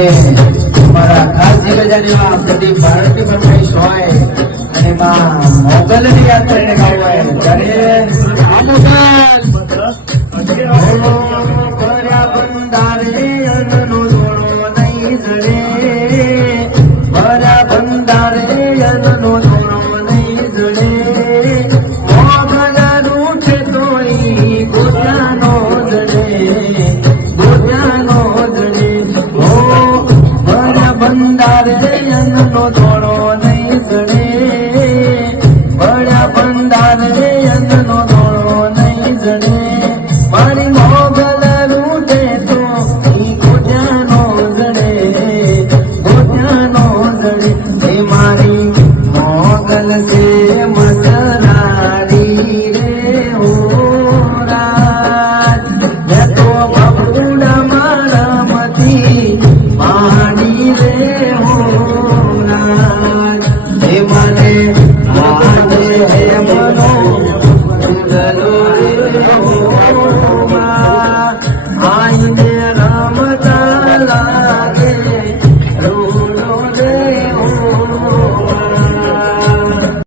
માટે અમારા ખાસ જીવજાની બધી ભારતી પ્રદેશ હોય અને માં મોગલની યાદ કરીને ગાવું હોય. ત્યારે આ મોગલ જડે બંધારે અન્નનો ધોળો નહીં બંધારે અન્નનો ધોળો નહીં જડે મારી મોગલ રૂઠે તો ઈ ગોત્યાનો જડે ગોત્યાનો જડે મારી મોગલ છે મસરારી રે હો રાજ તો